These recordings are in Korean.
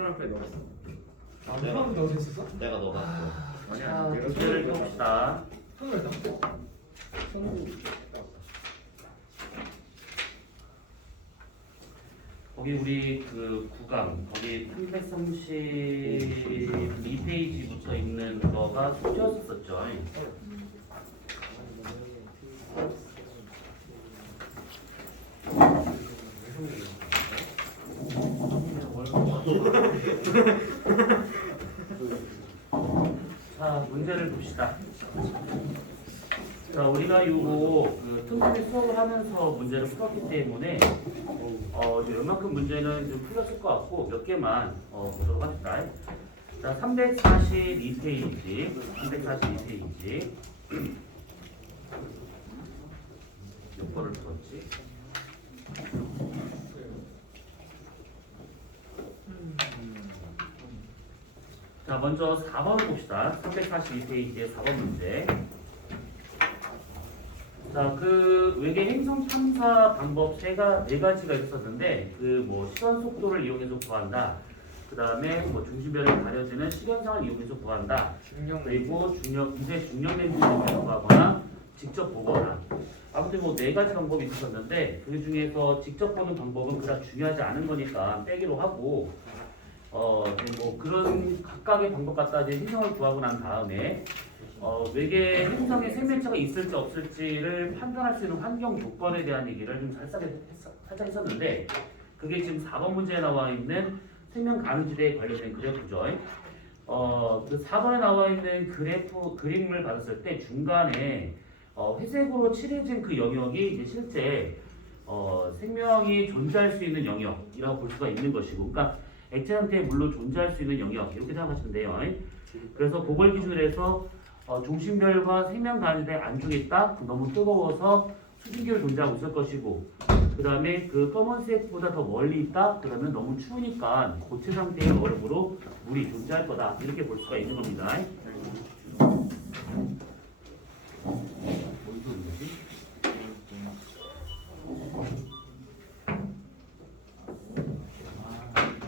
프로그램에 넣었어. 처음 넣으셨어? 내가 넣어봤어. 아니야. 문제를 봅시다. 처음에 넣었어? 거기 우리 그 구강 거기 332페이지부터 있는 거가 숙제였었죠. 자, 문제를 봅시다. 자, 우리가 요거 그 틈틈이 수업을 하면서 문제를 풀었기 때문에 이제 웬만큼 문제는 좀 풀렸을 것 같고 몇 개만 보도록 합시다. 자, 342페이지, 342페이지 몇 번을 풀었지? 자, 먼저 4번을 봅시다. 342페이지의 4번 문제. 자, 그 외계 행성 탐사 방법 네 가지가 있었는데 그 뭐 시간 속도를 이용해서 구한다. 그 다음에 뭐 중심별을 가려주는 시간상을 이용해서 구한다. 그리고 미세 중력 렌즈를 이용해서 구하거나 직접 보거나. 아무튼 뭐 네 가지 방법이 있었는데 그 중에서 직접 보는 방법은 그닥 중요하지 않은 거니까 빼기로 하고 이제 뭐 그런 각각의 방법 갖다 이제 행성을 구하고 난 다음에 외계 행성에 생명체가 있을지 없을지를 판단할 수 있는 환경 조건에 대한 얘기를 좀 살짝 했었는데 그게 지금 4번 문제에 나와 있는 생명 가능지대에 관련된 그래프죠. 그 4번에 나와 있는 그림을 받았을 때 중간에 회색으로 칠해진 그 영역이 이제 실제 생명이 존재할 수 있는 영역이라고 볼 수가 있는 것이고, 그러니까 액체 상태에 물로 존재할 수 있는 영역 이렇게 생각하시면 돼요. 그래서 그걸 기준으로 해서 중심별과 생명 가능지대 안쪽에 있다. 너무 뜨거워서 수증기로 존재하고 있을 것이고, 그 다음에 그 검은색보다 더 멀리 있다. 그러면 너무 추우니까 고체 상태의 얼음으로 물이 존재할 거다. 이렇게 볼 수가 있는 겁니다.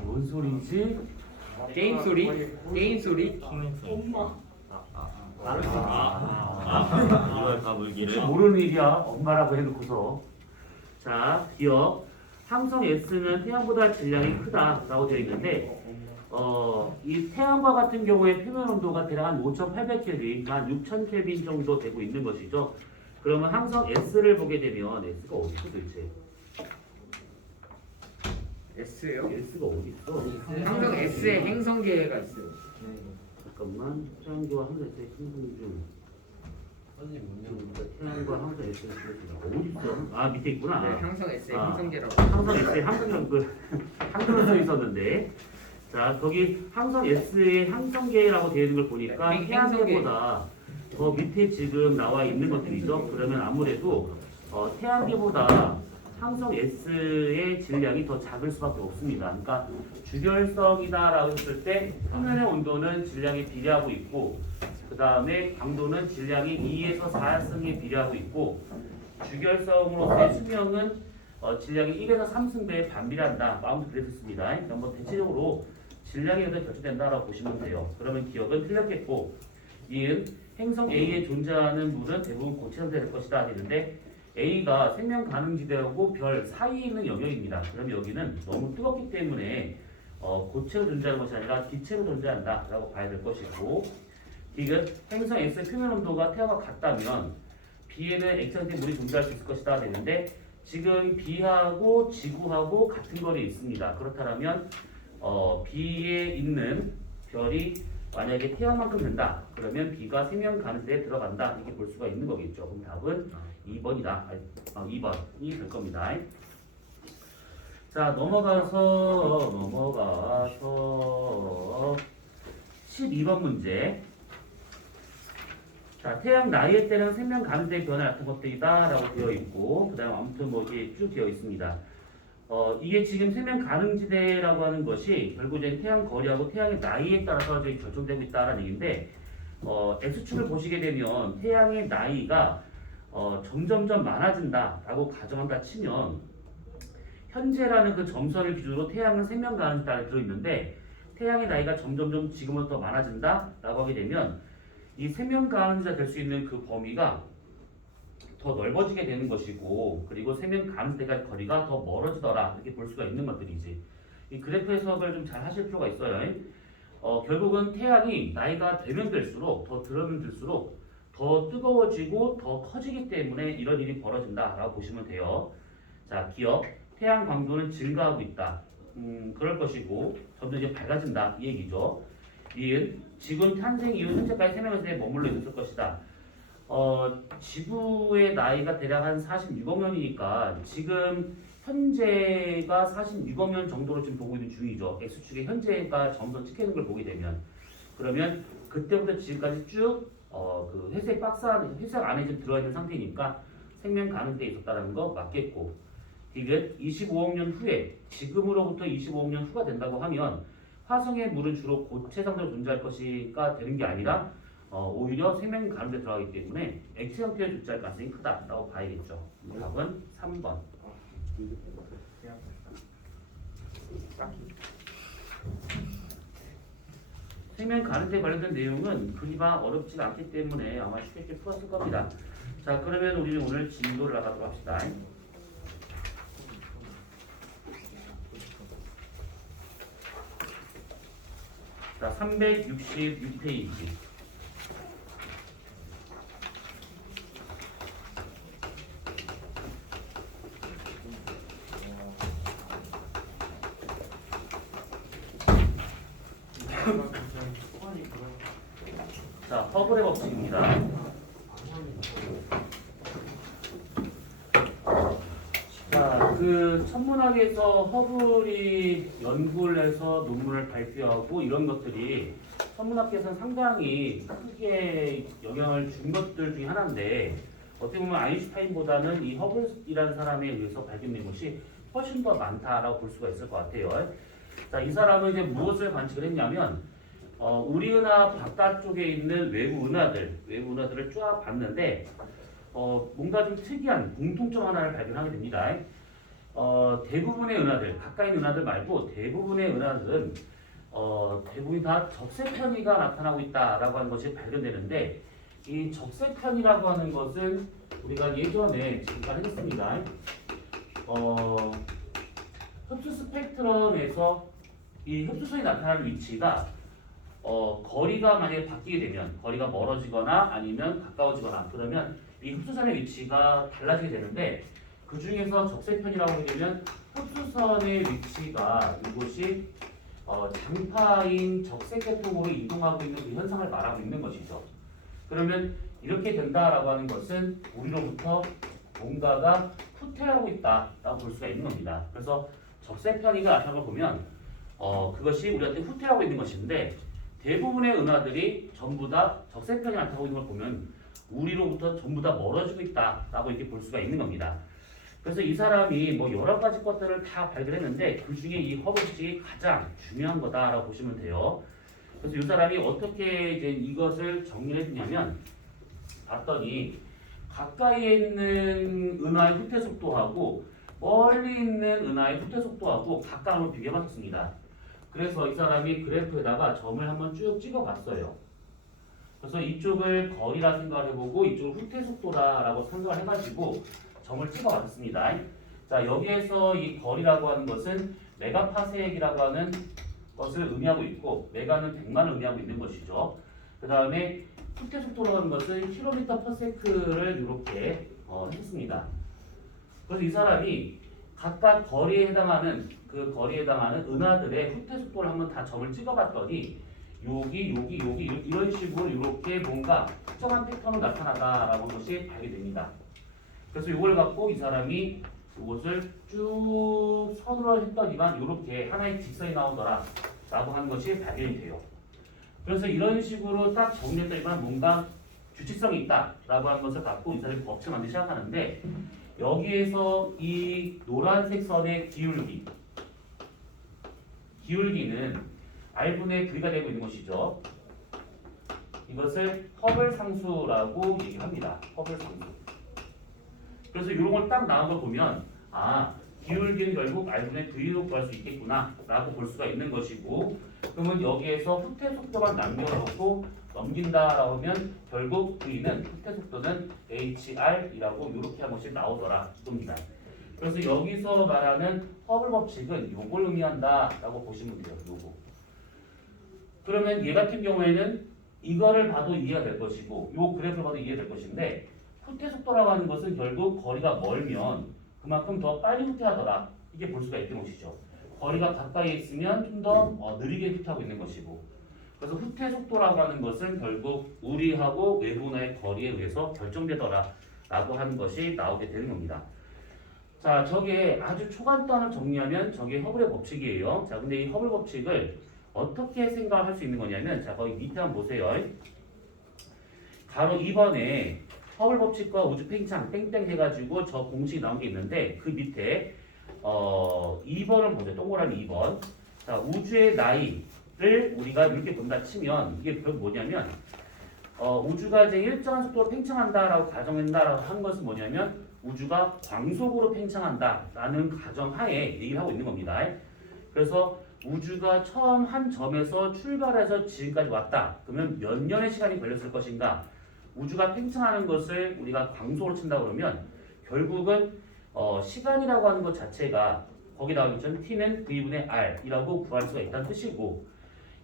뭔 소리지? 뭔 소리지? 게임 소리? 게임 소리? 이걸 다 물기를. 모르는 일이야. 엄마라고 해놓고서. 자, 기억. 항성 S는 태양보다 질량이 크다라고 되어 있는데, 이 태양과 같은 경우에 표면 온도가 대략 한 5,800켈빈, 한 6,000켈빈 정도 되고 있는 것이죠. 그러면 항성 S를 보게 되면 S가 어디 있어 도대체? S예요? S가 어디 있어? 항상 S에 행성계가 있어요. 잠깐만. 태양계와 항성 S의 행성 중. 태양과 항성 S의 어디 있어? 아, 밑에 있구나. 네, 항상 S에 아. 행성계라고. 항성 S의 항성 그 항성으로 써 있었는데, 자 거기 항성 S의 항성계라고 되어 있는 걸 보니까 네, 태양계보다 더 밑에 지금 나와 있는 것들이죠. 그러면 아무래도 태양계보다 항성 S의 질량이 더 작을 수밖에 없습니다. 그러니까 주결성이다라고 했을 때 표면의 온도는 질량에 비례하고 있고, 그 다음에 강도는 질량이 2에서 4승에 비례하고 있고, 주결성으로서의 수명은 질량이 1에서 3승배에 반비례한다. 아무튼 그랬었습니다. 그러니까 뭐 대체적으로 질량에 의해 결정된다라고 보시면 돼요. 그러면 기억은 틀렸겠고, 이은 행성 A에 존재하는 물은 대부분 고체 상태일 것이다 되는데, A가 생명 가능지대하고 별 사이에 있는 영역입니다. 그러면 여기는 너무 뜨겁기 때문에 고체로 존재하는 것이 아니라 기체로 존재한다라고 봐야 될 것이고, D은 행성 X 표면 온도가 태양과 같다면 B에는 액체 상태의 물이 존재할 수 있을 것이다 되는데, 지금 B하고 지구하고 같은 거리에 있습니다. 그렇다면 B에 있는 별이 만약에 태양만큼 된다. 그러면 B가 생명 가능지대에 들어간다. 이렇게 볼 수가 있는 거겠죠. 그럼 답은 2번이다. 2번이 될 겁니다. 자, 넘어가서 12번 문제. 자, 태양 나이에 따른 생명 가능성의 변화 같은 것들이다 라고 되어 있고, 그 다음 아무튼 뭐 이게 쭉 되어 있습니다. 이게 지금 생명 가능지대라고 하는 것이 결국 이제 태양 거리하고 태양의 나이에 따라서 저희 결정되고 있다라는 얘기인데, X축을 보시게 되면 태양의 나이가 점점점 많아진다라고 가정한다 치면, 현재라는 그 점선을 기준으로 태양은 생명 가능지대에 들어있는데, 태양의 나이가 점점점 지금보다 더 많아진다라고 하게 되면 이 생명 가능자 될 수 있는 그 범위가 더 넓어지게 되는 것이고, 그리고 생명 가능자까지 거리가 더 멀어지더라 이렇게 볼 수가 있는 것들이지. 이 그래프 해석을 좀 잘 하실 필요가 있어요. 결국은 태양이 나이가 되면 될수록 더 들으면 들수록 더 뜨거워지고 더 커지기 때문에 이런 일이 벌어진다라고 보시면 돼요. 자, 기억. 태양 광도는 증가하고 있다. 그럴 것이고 점점 이제 밝아진다 이 얘기죠. 이은 지구 탄생 이후 현재까지 생명의 세대에 머물러 있을 것이다. 지구의 나이가 대략 한 46억 년이니까 지금 현재가 46억 년 정도로 지금 보고 있는 중이죠. X축에 현재가 점점 찍히는 걸 보게 되면, 그러면 그때부터 지금까지 쭉 그 회색 박스 안에, 회색 안에 지금 들어가 있는 상태니까 생명 가능성이 있었다는 거 맞겠고, 디귿 25억 년 후에, 지금으로부터 25억 년 후가 된다고 하면 화성의 물은 주로 고체 상태로 존재할 것이가 되는 게 아니라 오히려 생명 가능성에 들어가기 때문에 액체 형태로 존재할 가능성이 크다라고 봐야겠죠. 답은 3번. 생명 가능성에 관련된 내용은 그리가 어렵지가 않기 때문에 아마 쉽게 풀었을 겁니다. 자, 그러면 우리 오늘 진도를 나가도록 합시다. 자, 366페이지. 자, 허블의 법칙입니다. 자, 그 천문학에서 허블이 연구를 해서 논문을 발표하고 이런 것들이 천문학계에서는 상당히 크게 영향을 준 것들 중에 하나인데, 어떻게 보면 아인슈타인보다는 이 허블이라는 사람에 의해서 발견된 것이 훨씬 더 많다라고 볼 수가 있을 것 같아요. 자, 이 사람은 이제 무엇을 관측을 했냐면, 우리 은하 바깥쪽에 있는 외부 은하들을 쫙 봤는데, 뭔가 좀 특이한 공통점 하나를 발견하게 됩니다. 대부분의 은하들, 가까이 있는 은하들 말고 대부분의 은하들은 대부분이 다 적세편이가 나타나고 있다라고 하는 것이 발견되는데, 이 적세편이라고 하는 것은 우리가 예전에 지금까지 했습니다. 흡수 스펙트럼에서 이 흡수선이 나타나는 위치가 거리가 만약에 바뀌게 되면, 거리가 멀어지거나 아니면 가까워지거나, 그러면 이 흡수선의 위치가 달라지게 되는데, 그 중에서 적세편이라고 하게 되면 흡수선의 위치가 이곳이 장파인 적색계통으로 이동하고 있는 그 현상을 말하고 있는 것이죠. 그러면 이렇게 된다라고 하는 것은 우리로부터 뭔가가 후퇴하고 있다라고 볼 수가 있는 겁니다. 그래서 적세편이가 나타나는 걸 보면 그것이 우리한테 후퇴하고 있는 것인데, 대부분의 은하들이 전부 다 적세편이 나타나고 있는 걸 보면 우리로부터 전부 다 멀어지고 있다라고 이렇게 볼 수가 있는 겁니다. 그래서 이 사람이 뭐 여러 가지 것들을 다 발견했는데 그 중에 이 허블 법칙이 가장 중요한 거다라고 보시면 돼요. 그래서 이 사람이 어떻게 이제 이것을 정리를 했냐면, 봤더니 가까이에 있는 은하의 후퇴 속도하고 멀리 있는 은하의 후퇴 속도하고 각각을 비교해봤습니다. 그래서 이 사람이 그래프에다가 점을 한번 쭉 찍어봤어요. 그래서 이쪽을 거리라 생각을 해보고 이쪽을 후퇴 속도라고 생각을 해가지고 점을 찍어봤습니다. 자, 여기에서 이 거리라고 하는 것은 메가파섹이라고 하는 것을 의미하고 있고, 메가는 100만을 의미하고 있는 것이죠. 그 다음에 후퇴 속도라고 하는 것은 킬로미터 퍼 세크를 이렇게 했습니다. 그래서 이 사람이 각각 거리에 해당하는 은하들의 후퇴 속도를 한번 다 점을 찍어봤더니 여기 이런 식으로 이렇게 뭔가 특정한 패턴으로 나타나다라고 하는 것이 발견됩니다. 그래서 이걸 갖고 이 사람이 이것을 쭉 선으로 했더니만 이렇게 하나의 직선이 나오더라 라고 하는 것이 발견이 돼요. 그래서 이런 식으로 딱 정리했더니만 뭔가 규칙성이 있다 라고 하는 것을 갖고 이 사람이 법칙을 만들기 시작하는데, 여기에서 이 노란색 선의 기울기는 R분의 V가 되고 있는 것이죠. 이것을 허블 상수라고 얘기합니다. 허블 상수. 그래서 이런 걸 딱 나온 걸 보면, 기울기는 결국 R분의 V로 구할 수 있겠구나 라고 볼 수가 있는 것이고, 그러면 여기에서 후퇴 속도만 남겨놓고 넘긴다라고 하면 결국 V는 후퇴 속도는 HR이라고 이렇게 한 것이 나오더라 이겁니다. 그래서 여기서 말하는 허블 법칙은 요걸 의미한다라고 보시면 돼요. 요거. 그러면 얘 같은 경우에는 이거를 봐도 이해가 될 것이고 요 그래프를 봐도 이해될 것인데, 후퇴 속도라고 하는 것은 결국 거리가 멀면 그만큼 더 빨리 후퇴하더라 이게 볼 수가 있는 것이죠. 거리가 가까이 있으면 좀 더 느리게 후퇴하고 있는 것이고, 그래서 후퇴 속도라고 하는 것은 결국 우리하고 외부나의 거리에 의해서 결정되더라 라고 하는 것이 나오게 되는 겁니다. 자, 저게 아주 초간단을 정리하면 저게 허블의 법칙이에요. 자, 근데 이 허블 법칙을 어떻게 생각할 수 있는 거냐면, 자, 거기 밑에 한번 보세요. 가로 2번에 허블 법칙과 우주 팽창 땡땡 해가지고 저 공식이 나온 게 있는데, 그 밑에 2번을 보세요. 동그라미 2번. 자, 우주의 나이를 우리가 이렇게 본다 치면 이게 뭐냐면, 우주가 이제 일정한 속도로 팽창한다라고 가정한다라고 한 것은 뭐냐면, 우주가 광속으로 팽창한다라는 가정하에 얘기를 하고 있는 겁니다. 그래서 우주가 처음 한 점에서 출발해서 지금까지 왔다. 그러면 몇 년의 시간이 걸렸을 것인가? 우주가 팽창하는 것을 우리가 광속으로 친다고 그러면 결국은 시간이라고 하는 것 자체가 거기 나오는 것처럼 t는 v분의 r이라고 구할 수가 있다는 뜻이고,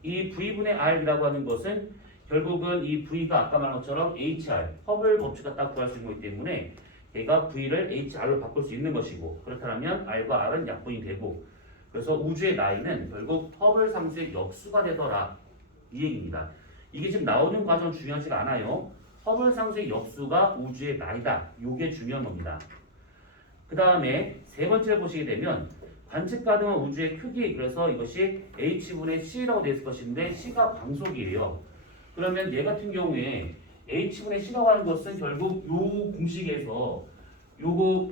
이 v분의 r이라고 하는 것은 결국은 이 v가 아까 말한 것처럼 hr, 허블 법칙과 딱 구할 수 있는 거기 때문에 얘가 v를 hr로 바꿀 수 있는 것이고, 그렇다면 r과 r은 약분이 되고, 그래서 우주의 나이는 결국 허블 상수의 역수가 되더라 이 얘기입니다. 이게 지금 나오는 과정 중요하지가 않아요. 허블 상수의 역수가 우주의 나이다. 이게 중요한 겁니다. 그 다음에 세 번째를 보시게 되면 관측 가능한 우주의 크기, 그래서 이것이 h분의 c라고 되어 있을 것인데 c가 광속이에요. 그러면 얘 같은 경우에 h분의 c라고 하는 것은 결국 요 공식에서 요거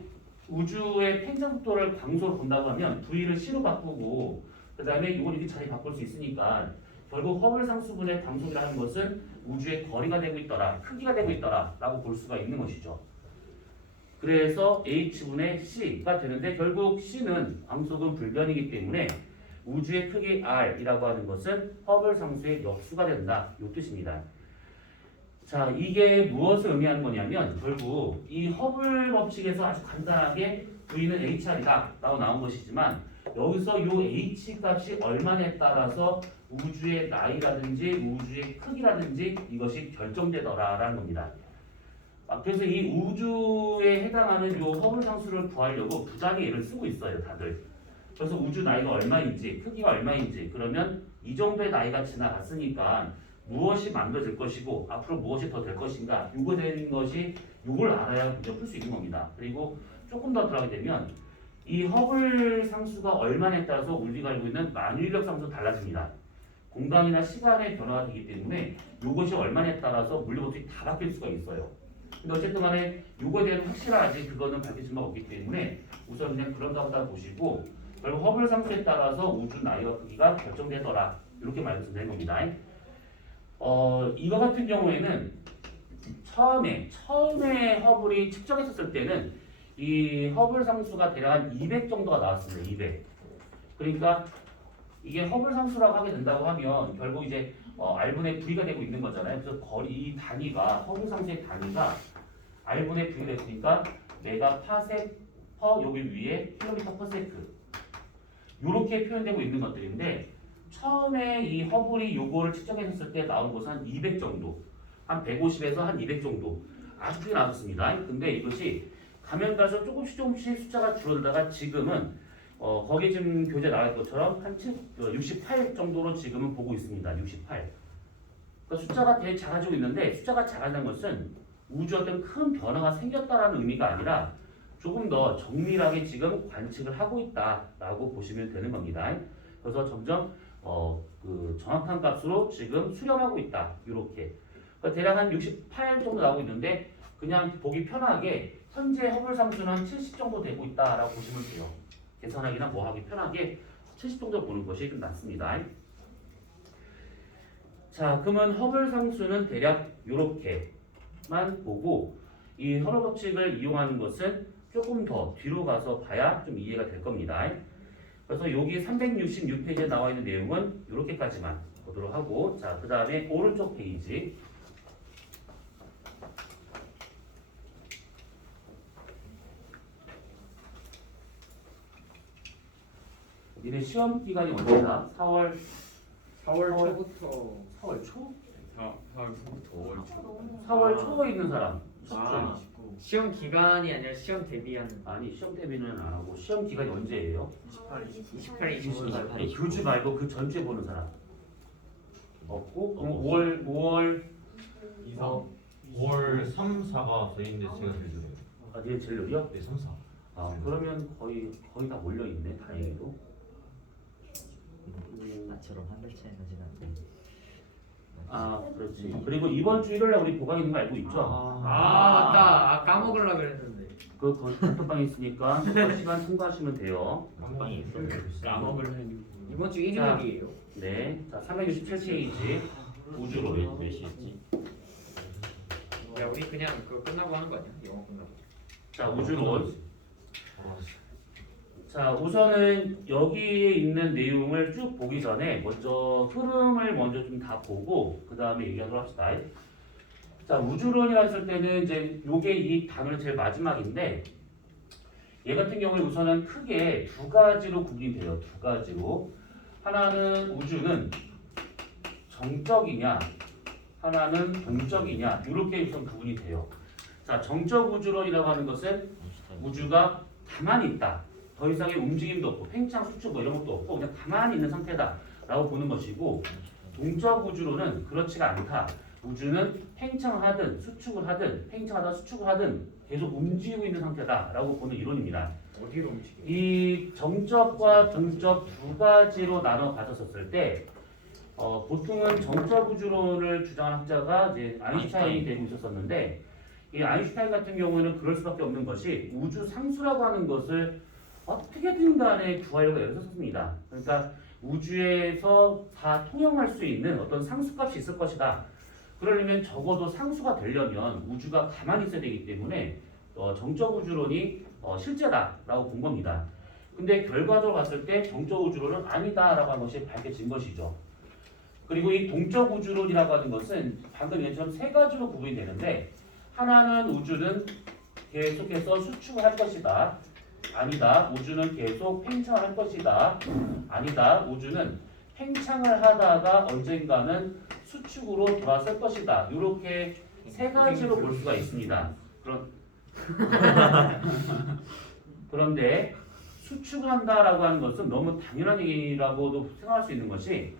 우주의 팽창 속도를 광속으로 본다고 하면 v를 c로 바꾸고, 그 다음에 이걸 이렇게 자리 바꿀 수 있으니까 결국 허블 상수분의 광속이라는 것은 우주의 거리가 되고 있더라, 크기가 되고 있더라 라고 볼 수가 있는 것이죠. 그래서 h분의 c가 되는데, 결국 c는 광속은 불변이기 때문에 우주의 크기 r이라고 하는 것은 허블 상수의 역수가 된다 이 뜻입니다. 자, 이게 무엇을 의미하는 거냐면, 결국 이 허블 법칙에서 아주 간단하게 V는 HR이다 라고 나온 것이지만, 여기서 이 H 값이 얼마냐에 따라서 우주의 나이라든지 우주의 크기라든지 이것이 결정되더라 라는 겁니다. 그래서 이 우주에 해당하는 이 허블 상수를 구하려고 두 장의 예를 쓰고 있어요 다들. 그래서 우주 나이가 얼마인지 크기가 얼마인지, 그러면 이 정도의 나이가 지나갔으니까 무엇이 만들어질 것이고 앞으로 무엇이 더 될 것인가, 요거 된 것이 요걸 알아야 문제 풀 수 있는 겁니다. 그리고 조금 더 들어가게 되면 이 허블 상수가 얼마냐에 따라서 우리가 알고 있는 만유인력 상수 달라집니다. 공간이나 시간의 변화가 되기 때문에 요것이 얼마냐에 따라서 물리 법칙이 다 바뀔 수가 있어요. 근데 어쨌든 간에 요거에 대한 확실한 아직 그거는 밝혀진 바가 없기 때문에 우선 그냥 그런가 보다 보시고, 결국 허블 상수에 따라서 우주 나이와 크기가 결정되더라 이렇게 말씀드린 겁니다. 이거 같은 경우에는 처음에 허블이 측정했었을 때는 이 허블 상수가 대략 한 200 정도가 나왔습니다. 200. 그러니까 이게 허블 상수라고 하게 된다고 하면 결국 이제 R분의 V가 되고 있는 거잖아요. 그래서 거리 이 단위가 허블 상수의 단위가 R분의 V가 됐으니까 메가 파섹 퍼 여기 위에 킬로미터 퍼 세크 이렇게 표현되고 있는 것들인데, 처음에 이 허블이 요거를 측정했을 때 나온 것은 한 200 정도, 한 150에서 한 200 정도 아주 크게 나왔습니다. 근데 이것이 가면 갈수록 조금씩 숫자가 줄어들다가 지금은 거기 지금 교재 나갈 것처럼 한 68 정도로 지금은 보고 있습니다. 68. 그러니까 숫자가 되게 작아지고 있는데, 숫자가 작아지는 것은 우주 어떤 큰 변화가 생겼다라는 의미가 아니라 조금 더 정밀하게 지금 관측을 하고 있다라고 보시면 되는 겁니다. 그래서 점점 그 정확한 값으로 지금 수렴하고 있다. 이렇게. 그러니까 대략 한 68 정도 나오고 있는데, 그냥 보기 편하게 현재 허블 상수는 한 70 정도 되고 있다라고 보시면 돼요. 계산하기나 뭐 하기 편하게 70 정도 보는 것이 좀 낫습니다. 자, 그러면 허블 상수는 대략 이렇게만 보고, 이 허블 법칙을 이용하는 것은 조금 더 뒤로 가서 봐야 좀 이해가 될 겁니다. 그래서 여기 366페이지에 나와 있는 내용은 이렇게까지만 보도록 하고, 자, 그 다음에 오른쪽 페이지. 니네 시험 기간이 언제다? 4월 4월 초부터 4월 초? 4월부터 5월 초. 4월 초에 있는 사람. 아, 시험 기간이 아니라 시험 대비하는 아니 시험 대비는 안 하고 시험 기간이 언제예요? 28, 29. 교주 말고 그 전체 보는 사람 없고 그럼 5월 5월 3, 4가 저희인데 제가 제일 늦어요. 아, 니네 제일 느려? 네, 3, 4. 아 그러면 거의 다 몰려 있네 다행히도. 나처럼 한 달 차이나 지났는데. 아 그렇지. 그리고 이번 주 일요일에 우리 보강 있는 거 알고 있죠? 아, 맞다. 까먹으려고 그랬는데. 그 단톡방에 있으니까 그 시간 통과하시면 돼요. 빵이 있어. 까먹을 이번 주 일요일이에요. 네. 자 367페이지 우주로 몇 시였지? 야, 우리 그냥 그거 끝나고 하는 거 아니야? 영어 끝나고. 자 우주론. 자 우선은 여기에 있는 내용을 쭉 보기 전에 먼저 흐름을 먼저 좀 다 보고 그 다음에 얘기하도록 합시다. 자 우주론이라 했을 때는 이제 요게 이 단어는 제일 마지막인데 얘 같은 경우에 우선은 크게 두 가지로 구분이 돼요. 두 가지로. 하나는 우주는 정적이냐 하나는 동적이냐 이렇게 우선 구분이 돼요. 자 정적 우주론이라고 하는 것은 우주가 가만히 있다. 더 이상의 움직임도 없고 팽창, 수축 뭐 이런 것도 없고 그냥 가만히 있는 상태다라고 보는 것이고 동적 우주론은 그렇지가 않다. 우주는 팽창하든 수축을 하든 팽창하다 수축을 하든 계속 움직이고 있는 상태다라고 보는 이론입니다. 어디로 움직여? 이 정적과 동적 두 가지로 나눠 가졌었을 때 보통은 정적 우주론을 주장한 학자가 이제 아인슈타인이 되고 있었었는데 이 아인슈타인 같은 경우에는 그럴 수밖에 없는 것이 우주 상수라고 하는 것을 어떻게든 간에 구하려고 애를 썼습니다. 그러니까 우주에서 다 통용할 수 있는 어떤 상수값이 있을 것이다. 그러려면 적어도 상수가 되려면 우주가 가만히 있어야 되기 때문에 정적 우주론이 실제다라고 본 겁니다. 근데 결과적으로 봤을 때 정적 우주론은 아니다라고 하는 것이 밝혀진 것이죠. 그리고 이 동적 우주론이라고 하는 것은 방금 얘기처럼 세 가지로 구분이 되는데 하나는 우주는 계속해서 수축을 할 것이다. 아니다. 우주는 계속 팽창을 할 것이다. 아니다. 우주는 팽창을 하다가 언젠가는 수축으로 돌아설 것이다. 이렇게 세 가지로 볼 수가 있습니다. 그런데 수축을 한다라고 하는 것은 너무 당연한 얘기라고도 생각할 수 있는 것이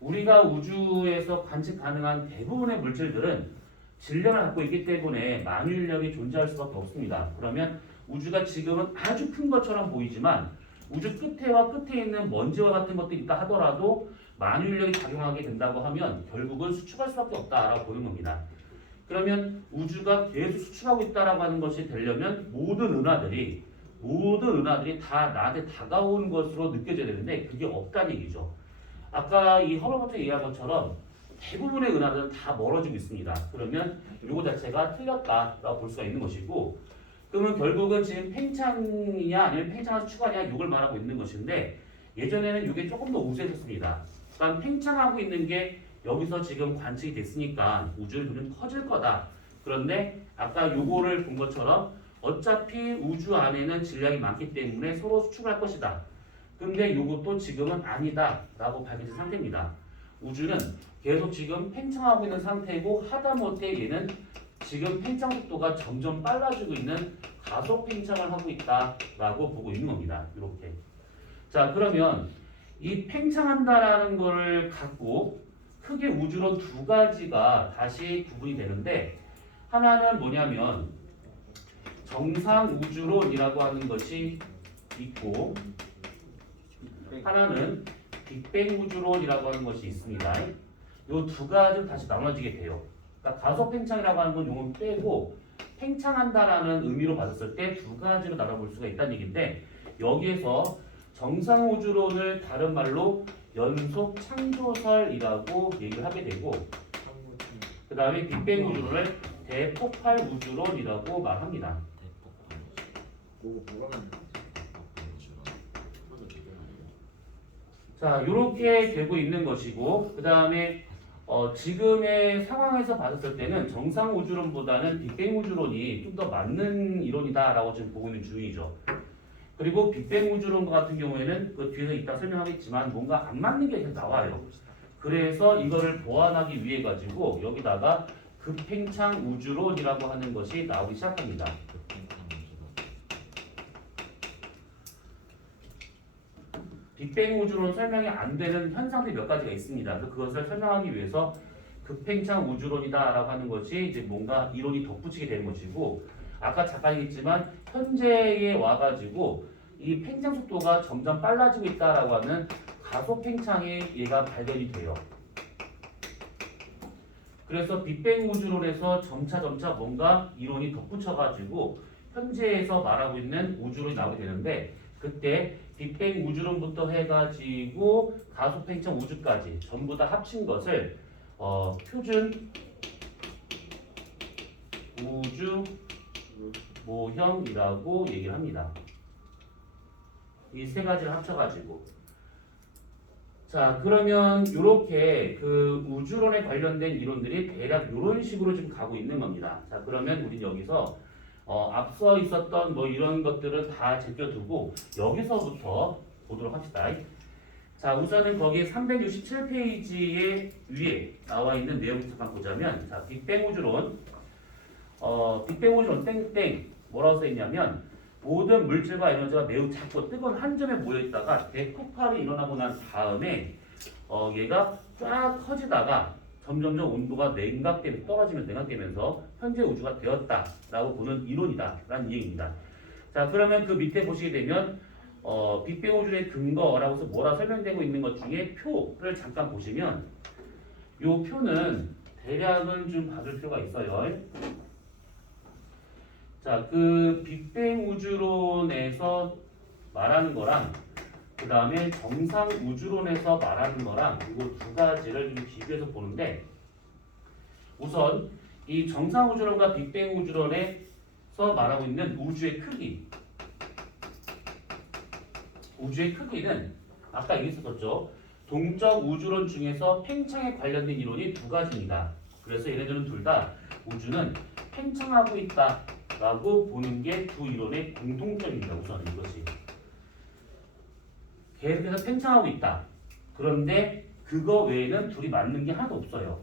우리가 우주에서 관측 가능한 대부분의 물질들은 질량을 갖고 있기 때문에 만유인력이 존재할 수밖에 없습니다. 그러면 우주가 지금은 아주 큰 것처럼 보이지만 우주 끝에와 끝에 있는 먼지와 같은 것들이 있다 하더라도 만유인력이 작용하게 된다고 하면 결국은 수축할 수밖에 없다라고 보는 겁니다. 그러면 우주가 계속 수축하고 있다라고 하는 것이 되려면 모든 은하들이 다 나한테 다가오는 것으로 느껴져야 되는데 그게 없다는 얘기죠. 아까 이 허블버터 얘기한 것처럼 대부분의 은하들은 다 멀어지고 있습니다. 그러면 이거 자체가 틀렸다라고 볼 수가 있는 것이고 그러면 결국은 지금 팽창이냐 아니면 팽창한 수축하냐 이걸 말하고 있는 것인데 예전에는 이게 조금 더 우세했습니다. 그러니까 팽창하고 있는 게 여기서 지금 관측이 됐으니까 우주는 좀 커질 거다. 그런데 아까 요거를 본 것처럼 어차피 우주 안에는 질량이 많기 때문에 서로 수축할 것이다. 근데 요것도 지금은 아니다 라고 밝혀진 상태입니다. 우주는 계속 지금 팽창하고 있는 상태고 하다못해 얘는 지금 팽창 속도가 점점 빨라지고 있는 가속 팽창을 하고 있다라고 보고 있는 겁니다. 이렇게. 자 그러면 이 팽창한다라는 거를 갖고 크게 우주론 두 가지가 다시 구분이 되는데 하나는 뭐냐면 정상 우주론이라고 하는 것이 있고 하나는 빅뱅 우주론이라고 하는 것이 있습니다. 이 두 가지로 다시 나눠지게 돼요. 그러니까 가속 팽창이라고 하는 건 용은 빼고 팽창한다라는 의미로 봤을 때 두 가지로 나눠볼 수가 있다는 얘기인데 여기에서 정상 우주론을 다른 말로 연속 창조설이라고 얘기를 하게 되고 그 다음에 빅뱅 우주론을 대폭발 우주론이라고 말합니다. 자, 이렇게 되고 있는 것이고, 그 다음에 지금의 상황에서 봤을 때는 정상 우주론보다는 빅뱅 우주론이 좀 더 맞는 이론이다라고 지금 보고 있는 중이죠. 그리고 빅뱅 우주론 같은 경우에는 그 뒤에서 이따 설명하겠지만 뭔가 안 맞는 게 계속 나와요. 그래서 이거를 보완하기 위해 가지고 여기다가 급팽창 우주론이라고 하는 것이 나오기 시작합니다. 빅뱅 우주론 설명이 안 되는 현상들이 몇 가지가 있습니다. 그래서 그것을 설명하기 위해서 급팽창 우주론이다라고 하는 것이 이제 뭔가 이론이 덧붙이게 되는 것이고, 아까 잠깐 얘기했지만 현재에 와가지고 이 팽창 속도가 점점 빨라지고 있다라고 하는 가속 팽창이 얘가 발견이 돼요. 그래서 빅뱅 우주론에서 점차 뭔가 이론이 덧붙여가지고 현재에서 말하고 있는 우주론이 나오게 되는데, 그때 빅뱅 우주론부터 해가지고 가속 팽창 우주까지 전부 다 합친 것을 표준 우주 모형이라고 얘기를 합니다. 이 세 가지를 합쳐가지고. 자, 그러면 이렇게 그 우주론에 관련된 이론들이 대략 이런 식으로 지금 가고 있는 겁니다. 자, 그러면 우린 여기서 앞서 있었던 뭐 이런 것들은 다 제껴두고 여기서부터 보도록 합시다. 자, 우선은 거기 367페이지에 위에 나와 있는 내용 잠깐 보자면, 자, 빅뱅 우주론, 땡땡 뭐라고 써 있냐면, 모든 물질과 에너지가 매우 작고 뜨거운 한 점에 모여 있다가 대폭발이 일어나고 난 다음에 얘가 쫙 커지다가 점점점 온도가 떨어지면서 현재 우주가 되었다라고 보는 이론이다라는 얘기입니다. 자, 그러면 그 밑에 보시게 되면 빅뱅 우주론의 근거라고 해서 뭐라 설명되고 있는 것 중에 표를 잠깐 보시면, 이 표는 대략은 좀 봐줄 필요가 있어요. 자, 그 빅뱅 우주론에서 말하는 거랑 그 다음에 정상 우주론에서 말하는 거랑 이거 두 가지를 좀 비교해서 보는데, 우선 이 정상 우주론과 빅뱅 우주론에서 말하고 있는 우주의 크기는 아까 얘기했었죠. 동적 우주론 중에서 팽창에 관련된 이론이 두 가지입니다. 그래서 얘네들은 둘 다 우주는 팽창하고 있다라고 보는 게 두 이론의 공통점입니다. 우선 이것이 계속해서 팽창하고 있다. 그런데 그거 외에는 둘이 맞는 게 하나도 없어요.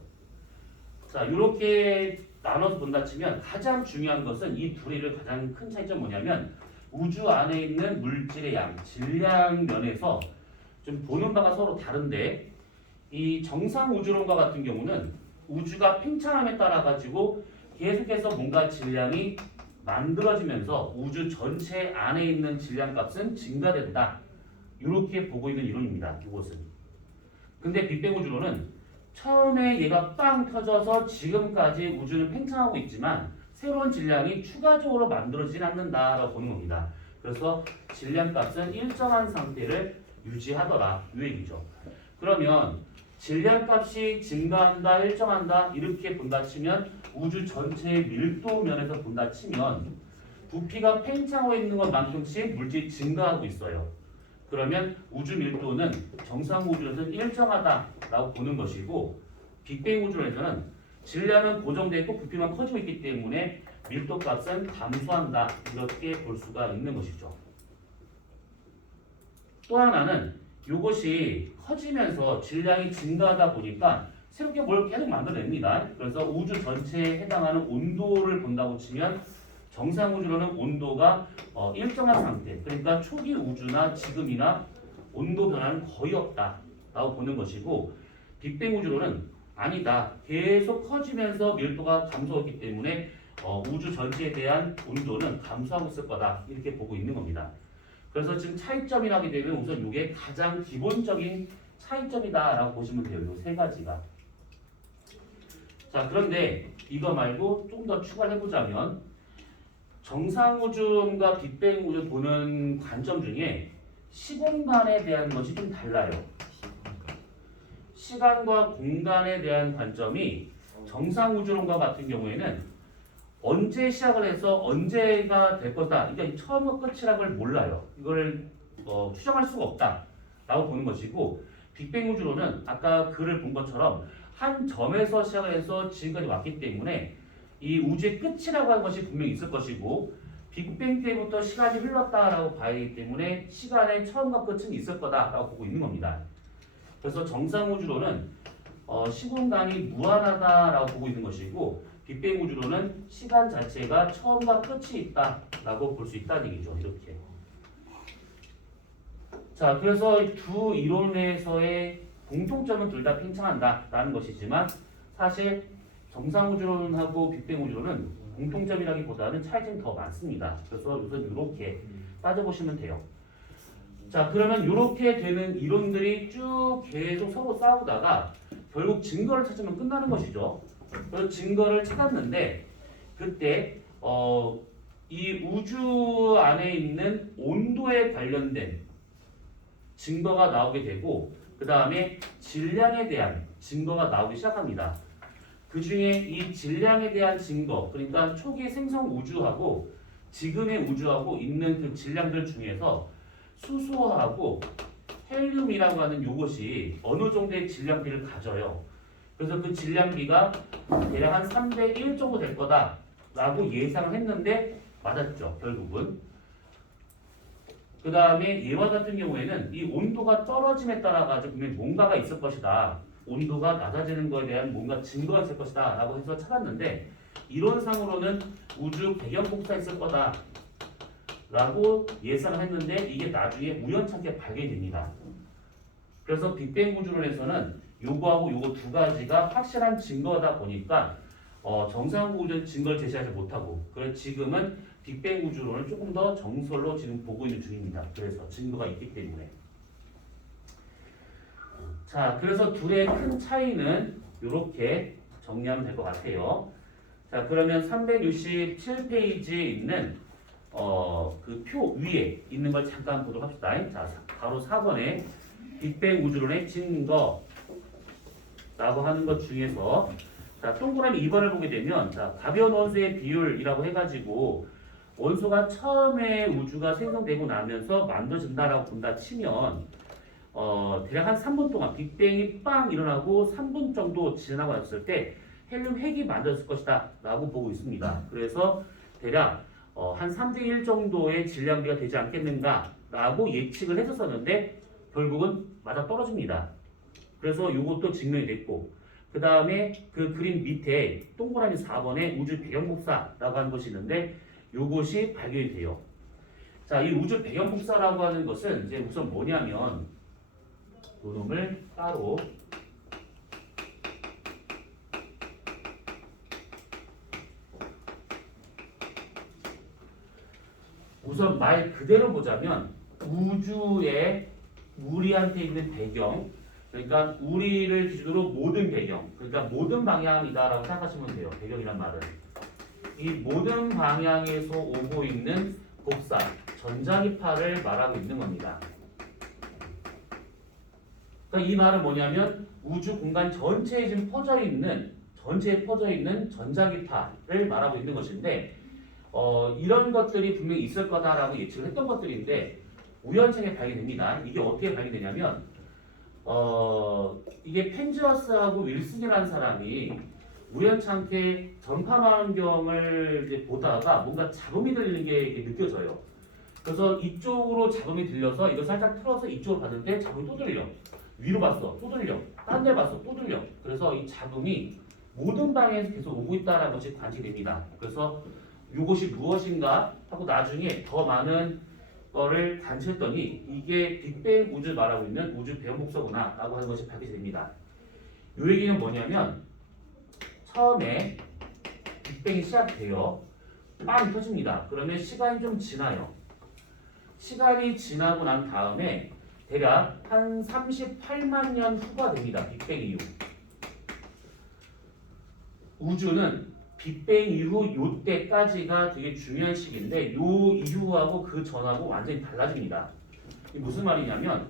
자, 이렇게 나눠서 본다 치면 가장 중요한 것은 이 둘이를 가장 큰 차이점 뭐냐면, 우주 안에 있는 물질의 양, 질량 면에서 좀 보는 바가 서로 다른데, 이 정상 우주론과 같은 경우는 우주가 팽창함에 따라 가지고 계속해서 뭔가 질량이 만들어지면서 우주 전체 안에 있는 질량 값은 증가된다. 이렇게 보고 있는 이론입니다. 이것은. 근데 빅뱅 우주론은 처음에 얘가 빵 터져서 지금까지 우주는 팽창하고 있지만 새로운 질량이 추가적으로 만들어지진 않는다라고 보는 겁니다. 그래서 질량값은 일정한 상태를 유지하더라 이 얘기죠. 그러면 질량값이 증가한다, 일정한다 이렇게 본다 치면 우주 전체의 밀도 면에서 본다 치면 부피가 팽창하고 있는 것만큼씩 물질이 증가하고 있어요. 그러면 우주 밀도는 정상 우주에서는 일정하다라고 보는 것이고, 빅뱅 우주론에서는 질량은 고정되어 있고 부피만 커지고 있기 때문에 밀도 값은 감소한다 이렇게 볼 수가 있는 것이죠. 또 하나는 이것이 커지면서 질량이 증가하다 보니까 새롭게 뭘 계속 만들어냅니다. 그래서 우주 전체에 해당하는 온도를 본다고 치면 정상 우주로는 온도가 일정한 상태, 그러니까 초기 우주나 지금이나 온도 변화는 거의 없다라고 보는 것이고, 빅뱅 우주로는 아니다. 계속 커지면서 밀도가 감소했기 때문에 우주 전체에 대한 온도는 감소하고 있을 거다 이렇게 보고 있는 겁니다. 그래서 지금 차이점이라게 되면 우선 이게 가장 기본적인 차이점이다라고 보시면 돼요. 이 세 가지가. 자, 그런데 이거 말고 좀 더 추가를 해보자면, 정상 우주론과 빅뱅 우주론 보는 관점 중에 시공간에 대한 것이 좀 달라요. 시간과 공간에 대한 관점이 정상 우주론과 같은 경우에는 언제 시작을 해서 언제가 될 거다. 그러니까 처음과 끝이라는 걸 몰라요. 이걸 추정할 수가 없다라고 보는 것이고 빅뱅 우주론은 아까 글을 본 것처럼 한 점에서 시작을 해서 지금까지 왔기 때문에 이 우주의 끝이라고 하는 것이 분명히 있을 것이고 빅뱅 때부터 시간이 흘렀다라고 봐야 하기 때문에 시간의 처음과 끝은 있을 거다라고 보고 있는 겁니다. 그래서 정상 우주론은 시공간이 무한하다라고 보고 있는 것이고 빅뱅 우주론은 시간 자체가 처음과 끝이 있다라고 볼 수 있다는 얘기죠. 이렇게. 자, 그래서 두 이론에서의 공통점은 둘 다 팽창한다라는 것이지만 사실 정상 우주론하고 빅뱅 우주론은 공통점이라기보다는 차이점이 더 많습니다. 그래서 우선 이렇게 따져보시면 돼요. 자, 그러면 이렇게 되는 이론들이 쭉 계속 서로 싸우다가 결국 증거를 찾으면 끝나는 것이죠. 그래서 증거를 찾았는데 그때 이 우주 안에 있는 온도에 관련된 증거가 나오게 되고 그 다음에 질량에 대한 증거가 나오기 시작합니다. 그 중에 이 질량에 대한 증거, 그러니까 초기 생성 우주하고 지금의 우주하고 있는 그 질량들 중에서 수소하고 헬륨이라고 하는 요것이 어느 정도의 질량비를 가져요. 그래서 그 질량비가 대략 한 3대 1 정도 될 거다라고 예상을 했는데 맞았죠, 결국은. 그 다음에 얘와 같은 경우에는 이 온도가 떨어짐에 따라 가지고 분명히 뭔가가 있을 것이다. 온도가 낮아지는 것에 대한 뭔가 증거가 있을 것이다 라고 해서 찾았는데 이론상으로는 우주 배경 복사가 있을 거다 라고 예상을 했는데 이게 나중에 우연찮게 발견됩니다. 그래서 빅뱅 우주론에서는 요거하고 요거 두 가지가 확실한 증거다 보니까 정상 우주는 증거를 제시하지 못하고 그래서 지금은 빅뱅 우주론을 조금 더 정설로 지금 보고 있는 중입니다. 그래서 증거가 있기 때문에. 자, 그래서 둘의 큰 차이는 이렇게 정리하면 될 것 같아요. 자, 그러면 367페이지에 있는 그 표 위에 있는 걸 잠깐 보도록 합시다. 자, 바로 4번에 빅뱅 우주론의 증거라고 하는 것 중에서 자, 동그라미 2번을 보게 되면 자, 가벼운 원소의 비율이라고 해가지고 원소가 처음에 우주가 생성되고 나면서 만들어진다라고 본다 치면 대략 한 3분 동안 빅뱅이 빵 일어나고 3분 정도 지나고 났을 때 헬륨 핵이 만들어졌을 것이다 라고 보고 있습니다. 그래서 대략 한 3대 1 정도의 질량비가 되지 않겠는가 라고 예측을 했었었는데 결국은 맞아 떨어집니다. 그래서 이것도 증명이 됐고 그 다음에 그 그림 밑에 동그라미 4번에 우주 배경 복사라고 하는 것이 있는데 이것이 발견이 돼요. 자, 이 우주 배경 복사라고 하는 것은 이제 우선 뭐냐면 요놈을 따로 우선 말 그대로 보자면 우주의 우리한테 있는 배경 그러니까 우리를 기준으로 모든 배경 그러니까 모든 방향이다라고 생각하시면 돼요. 배경이란 말은 이 모든 방향에서 오고 있는 복사 전자기파를 말하고 있는 겁니다. 그러니까 이 말은 뭐냐면 우주 공간 전체에 지금 전체에 퍼져 있는 전자기파를 말하고 있는 것인데 이런 것들이 분명히 있을 거다라고 예측을 했던 것들인데 우연찮게 발견됩니다. 이게 어떻게 발견되냐면 이게 펜지어스하고 윌슨이라는 사람이 우연찮게 전파망원경을 이제 보다가 뭔가 잡음이 들리는 게 이렇게 느껴져요. 그래서 이쪽으로 잡음이 들려서 이거 살짝 틀어서 이쪽으로 봤을 때 잡음이 또 들려. 위로 봤어, 또 들려. 딴 데 봤어, 또 들려. 그래서 이 잡음이 모든 방향에서 계속 오고 있다는 것이 관측됩니다. 그래서 이것이 무엇인가 하고 나중에 더 많은 거를 관측했더니 이게 빅뱅 우주를 말하고 있는 우주 배경 복사구나 라고 하는 것이 밝혀집니다. 이 얘기는 뭐냐면 처음에 빅뱅이 시작돼요. 빵 터집니다. 그러면 시간이 좀 지나요. 시간이 지나고 난 다음에 대략 한 38만 년 후가 됩니다. 빅뱅 이후. 우주는 빅뱅 이후 요때까지가 되게 중요한 시기인데 요 이후하고 그 전하고 완전히 달라집니다. 이게 무슨 말이냐면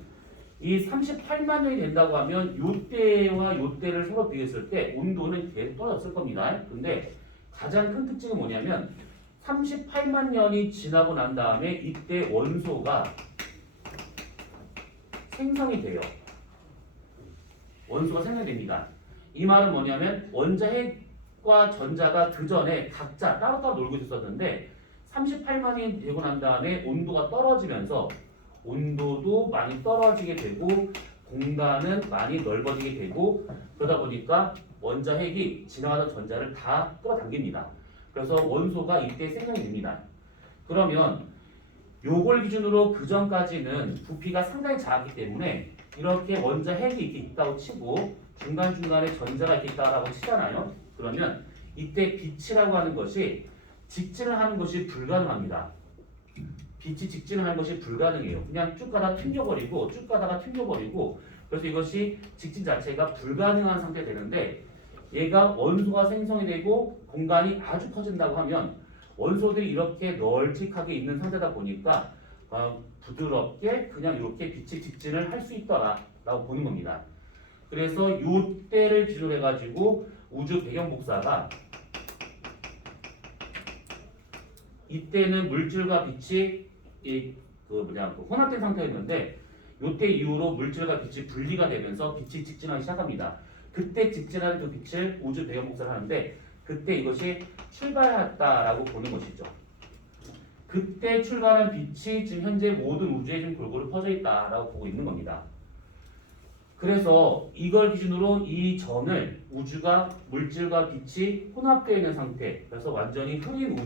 이 38만 년이 된다고 하면 요때와 요때를 서로 비교했을 때 온도는 계속 떨어졌을 겁니다. 근데 가장 큰 특징은 뭐냐면 38만 년이 지나고 난 다음에 이때 원소가 생성이 돼요. 원소가 생성됩니다. 이 말은 뭐냐면 원자핵과 전자가 그 전에 각자 따로따로 놀고 있었는데 38만이 되고 난 다음에 온도가 떨어지면서 온도도 많이 떨어지게 되고 공간은 많이 넓어지게 되고 그러다 보니까 원자핵이 지나가던 전자를 다 끌어당깁니다. 그래서 원소가 이때 생성이 됩니다. 그러면 요걸 기준으로 그 전까지는 부피가 상당히 작았기 때문에 이렇게 원자핵이 이렇게 있다고 치고 중간중간에 전자가 이렇게 있다고 치잖아요. 그러면 이때 빛이라고 하는 것이 직진을 하는 것이 불가능합니다. 빛이 직진을 하는 것이 불가능해요. 그냥 쭉 가다가 튕겨버리고 쭉 가다가 튕겨버리고 그래서 이것이 직진 자체가 불가능한 상태가 되는데 얘가 원소가 생성이 되고 공간이 아주 커진다고 하면 원소들이 이렇게 널찍하게 있는 상태다 보니까 부드럽게 그냥 이렇게 빛이 직진을 할 수 있더라라고 보는 겁니다. 그래서 이때를 기준으로 해가지고 우주 배경 복사가 이때는 물질과 빛이 혼합된 상태였는데 이때 이후로 물질과 빛이 분리가 되면서 빛이 직진하기 시작합니다. 그때 직진하는 그 빛을 우주 배경 복사를 하는데 그때 이것이 출발했다라고 보는 것이죠. 그때 출발한 빛이 지금 현재 모든 우주에 좀 골고루 퍼져 있다라고 보고 있는 겁니다. 그래서 이걸 기준으로 이 전을 우주가 물질과 빛이 혼합되어 있는 상태, 그래서 완전히 흐린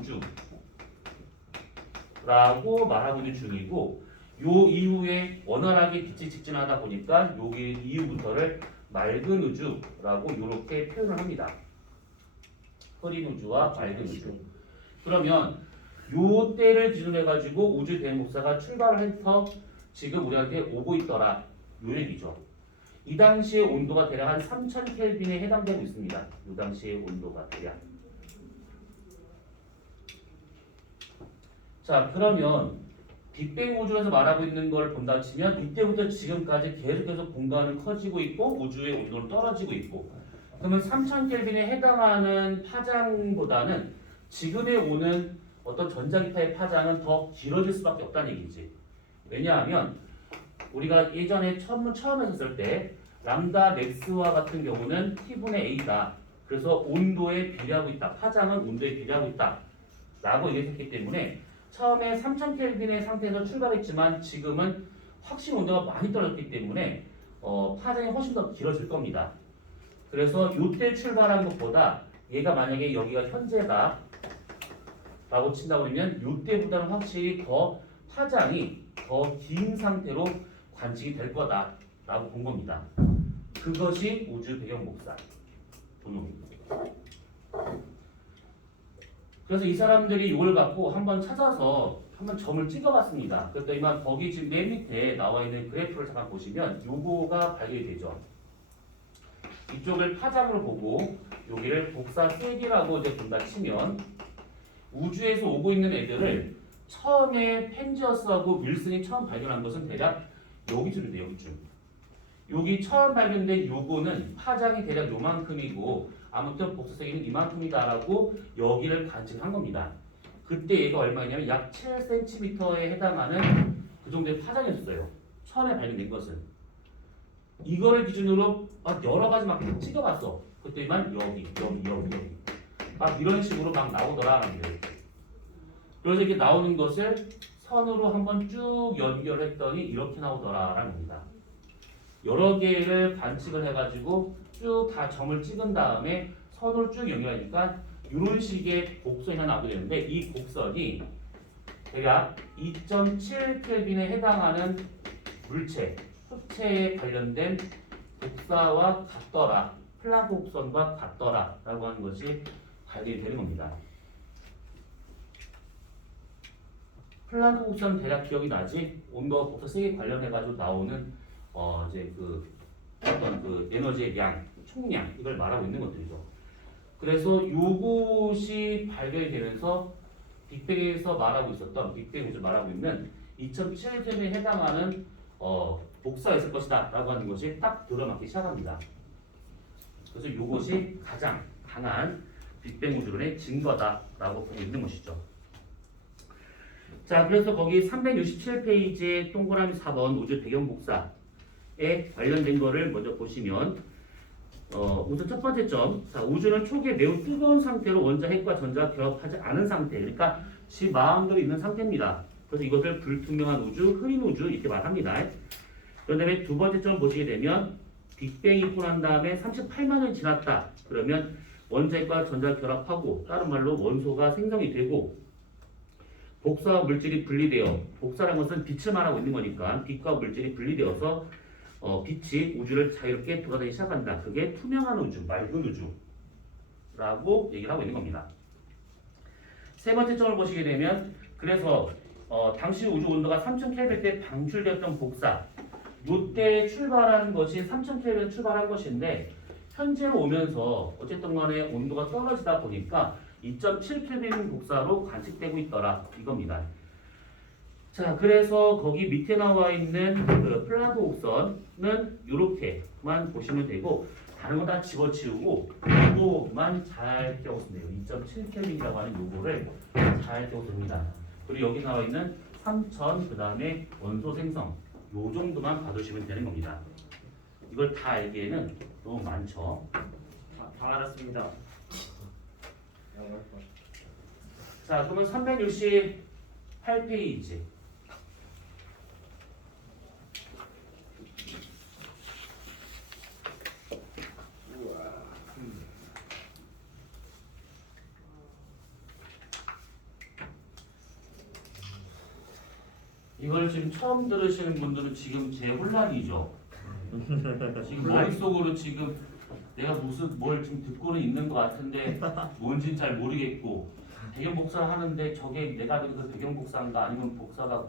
우주라고 말하고 있는 중이고, 요 이후에 원활하게 빛이 직진하다 보니까 여기 이후부터를 맑은 우주라고 이렇게 표현을 합니다. 흐린 우주와 맑은 우주. 그러면 요 때를 기준으로 해가지고 우주 대목사가 출발을 해서 지금 우리한테 오고 있더라, 요 얘기죠. 이 당시의 온도가 대략 한 3000켈빈에 해당되고 있습니다. 이 당시의 온도가 대략. 자, 그러면 빅뱅 우주에서 말하고 있는 걸 본다 치면 이때부터 지금까지 계속해서 공간은 커지고 있고 우주의 온도는 떨어지고 있고, 그러면 3000켈빈에 해당하는 파장보다는 지금에 오는 어떤 전자기파의 파장은 더 길어질 수밖에 없다는 얘기지. 왜냐하면 우리가 예전에 처음 했을 때 람다 맥스와 같은 경우는 T분의 A다. 그래서 온도에 비례하고 있다. 파장은 온도에 비례하고 있다. 라고 얘기했기 때문에 처음에 3000켈빈의 상태에서 출발했지만 지금은 확실히 온도가 많이 떨어졌기 때문에 파장이 훨씬 더 길어질 겁니다. 그래서 이때 출발한 것보다 얘가 만약에 여기가 현재다 라고 친다고 그러면 이때보다는 확실히 더 파장이 더 긴 상태로 관측이 될 거다 라고 본 겁니다. 그것이 우주 배경 복사 도형입니다. 그래서 이 사람들이 이걸 갖고 한번 찾아서 한번 점을 찍어봤습니다. 그랬더니만 거기 지금 맨 밑에 나와 있는 그래프를 잠깐 보시면 요거가 발견이 되죠. 이쪽을 파장으로 보고 여기를 복사 세기라고 이제 본다 치면 우주에서 오고 있는 애들을 처음에 펜지어스하고 윌슨이 처음 발견한 것은 대략 여기쯤인데 여기쯤. 여기 처음 발견된 요거는 파장이 대략 요만큼이고 아무튼 복사 세기는 이만큼이다라고 여기를 관측한 겁니다. 그때 얘가 얼마냐면 약 7cm에 해당하는 그 정도의 파장이었어요. 처음에 발견된 것은. 이거를 기준으로 여러 가지 막 찍어봤어. 그때만 여기. 막 이런 식으로 막 나오더라라는 거예요. 그래서 이렇게 나오는 것을 선으로 한번 쭉 연결했더니 이렇게 나오더라라는 겁니다. 여러 개를 관측을 해가지고 쭉 다 점을 찍은 다음에 선을 쭉 연결하니까 이런 식의 곡선이 하나 나오게 되는데 이 곡선이 대략 2.7켈빈에 해당하는 물체, 수체에 관련된 복사와 같더라, 플랑크 곡선과 같더라라고 하는 것이 발견이 되는 겁니다. 플랑크 곡선 대략 기억이 나지? 온도와 복사 세기 관련해가지고 나오는 이제 어떤 그 에너지의 양, 총량 이걸 말하고 있는 것들이죠. 그래서 요것이 발견이 되면서 빅뱅에서 말하고 있었던 빅뱅 우주 말하고 있는 2007년에 해당하는 복사가 있을 것이다라고 하는 것이 딱 들어맞기 시작합니다. 그래서 요것이 가장 강한 빅뱅 우주론의 증거다라고 보고 있는 것이죠. 자, 그래서 거기 367페이지에 동그라미 4번 우주 배경 복사에 관련된 거를 먼저 보시면 우선 첫 번째 점, 자, 우주는 초기에 매우 뜨거운 상태로 원자 핵과 전자가 결합하지 않은 상태, 그러니까 지 마음대로 있는 상태입니다. 그래서 이것을 불투명한 우주, 흐린 우주 이렇게 말합니다. 그다음에 두 번째 점 보시게 되면 빅뱅이 있고 난 다음에 38만 년이 지났다. 그러면 원자 핵과 전자가 결합하고 다른 말로 원소가 생성이 되고 복사와 물질이 분리되어, 복사라는 것은 빛을 말하고 있는 거니까 빛과 물질이 분리되어서 빛이 우주를 자유롭게 돌아다니기 시작한다. 그게 투명한 우주, 맑은 우주라고 얘기를 하고 있는 겁니다. 세 번째 점을 보시게 되면 그래서 당시 우주 온도가 3000켈빈 때 방출되었던 복사, 이때 출발한 것이 3000켈빈 출발한 것인데 현재로 오면서 어쨌든 간에 온도가 떨어지다 보니까 2.7켈빈 복사로 관측되고 있더라 이겁니다. 자, 그래서 거기 밑에 나와 있는 그 플랑크 곡선은 이렇게만 보시면 되고 다른 건 다 집어치우고 요거만 잘 떼어보시면 돼요. 2.7켈빈이라고 하는 요거를 잘 떼어보시면 됩니다. 그리고 여기 나와 있는 3000 그 다음에 원소 생성 요 정도만 봐두시면 되는 겁니다. 이걸 다 알기에는 너무 많죠. 다 알았습니다. 자, 그러면 368페이지. 이걸 지금 처음 들으시는 분들은 지금 제 혼란이죠. 지금 머릿속으로 지금 내가 무슨 뭘 지금 듣고는 있는 것 같은데 뭔진 잘 모르겠고 배경 복사 하는데 저게 내가 그 배경 복사인가 아니면 복사가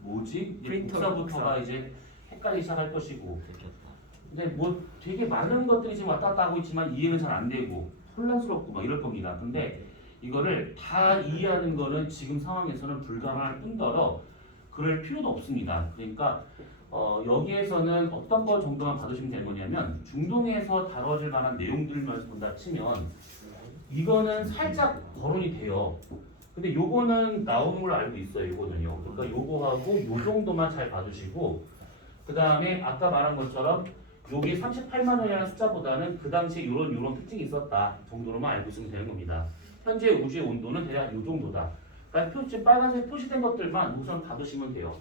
뭐지? 이제 복사부터가 이제 헷갈리기 시작할 것이고 근데 뭐 되게 많은 것들이 지금 왔다 갔다 하고 있지만 이해는 잘 안 되고 혼란스럽고 막 이럴 겁니다. 근데 이거를 다 이해하는 거는 지금 상황에서는 불가능할 뿐더러 그럴 필요도 없습니다. 그러니까 여기에서는 어떤 거 정도만 받으시면 되는 거냐면 중동에서 다뤄질 만한 내용들만 본다 치면 이거는 살짝 거론이 돼요. 근데 요거는 나오는 걸로 알고 있어요. 요거는요. 그러니까 요거하고 요 정도만 잘 봐주시고 그 다음에 아까 말한 것처럼 요게 38만 원이라는 숫자보다는 그 당시에 요런 특징이 있었다 정도로만 알고 있으면 되는 겁니다. 현재 우주의 온도는 대략 요 정도다. 그러니까 빨간색 표시된 것들만 우선 봐두시면 돼요.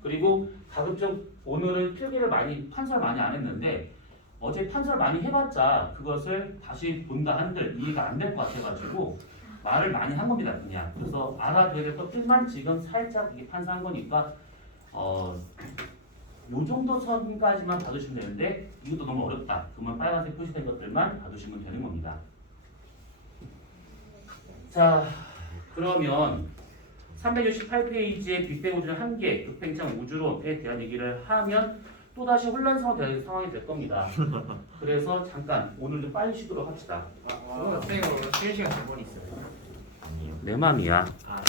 그리고 가급적 오늘은 필기를 판서를 많이 안 했는데 어제 판서를 많이 해봤자 그것을 다시 본다 한들 이해가 안 될 것 같아가지고 말을 많이 한 겁니다. 그냥. 그래서 알아둬야 될 것들만 지금 살짝 이게 판서한 거니까 요 정도 선까지만 봐두시면 되는데 이것도 너무 어렵다. 그러면 빨간색 표시된 것들만 봐두시면 되는 겁니다. 자, 그러면 368페이지의 빅뱅 우주는 한계, 극팽창 우주론에 대한 얘기를 하면 또다시 혼란스러운 상황이 될 겁니다. 그래서 잠깐 오늘 좀 빨리 쉬도록 합시다. 선생님, 쉬는 시간 2번 있어요. 내 맘이야. 아,